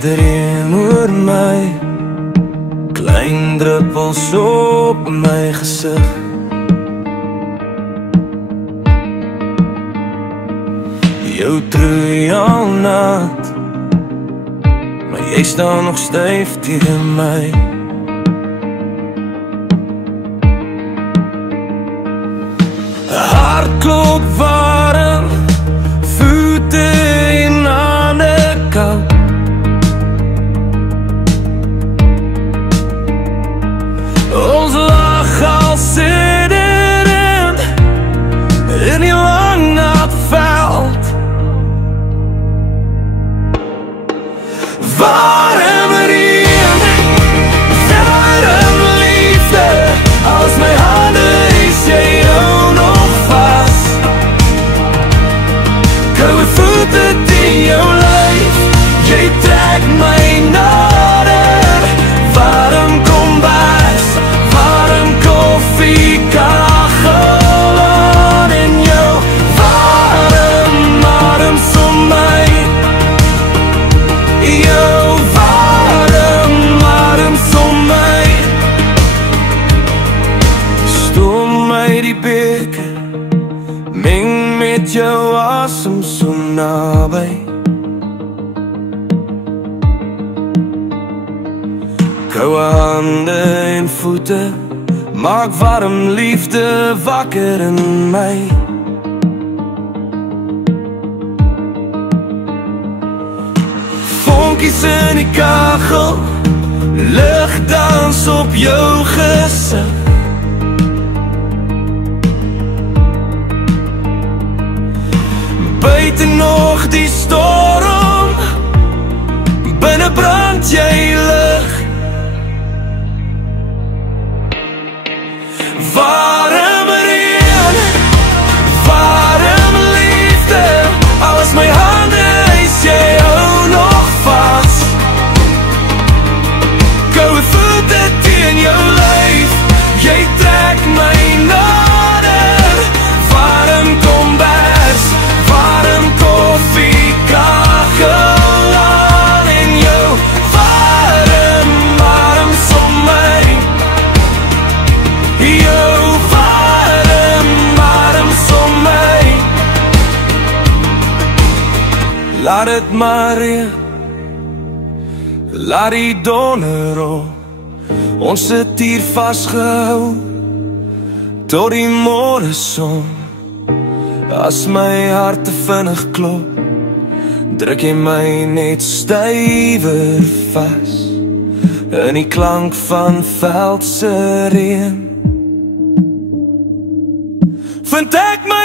dit reën oor my, klein druppels op my gesig. Jou trui al nat, maar jy staan nog styf tegen my. Hart klop warm, voete en hande koud. Ons lag al sidderend in die lang nachtveld. Warm reën, warm liefde, als my hande is jy hou nog vast. Koue voete teen jou lyf, jy trek my nader. Warm kombers, warm koffie, kachel aan in jou. Warm arms om my, jou warm arms om my. Stoom my die beker, meng met jou asem so naby. Koue hande en voete, maak warm liefde wakker in my. Vonkies in die kachel, ligdans op jou gesig. Buiten nog die storm, binne brand jy lig. Warm reën, warm liefde, als my hande is jy hou nog vast. Koue voete teen jou lyf, jy trek my nader. Warm kombers, warm koffie, kachel aan in jou. Warm arms om my, jou warm arms om my. Laat het maar reën, laat die donder rol. Ons sit hier vastgehou tot die môreson. As my hart te vinnig klop, druk jy my net stywer vas in die klank van veldse reën. Vind ek my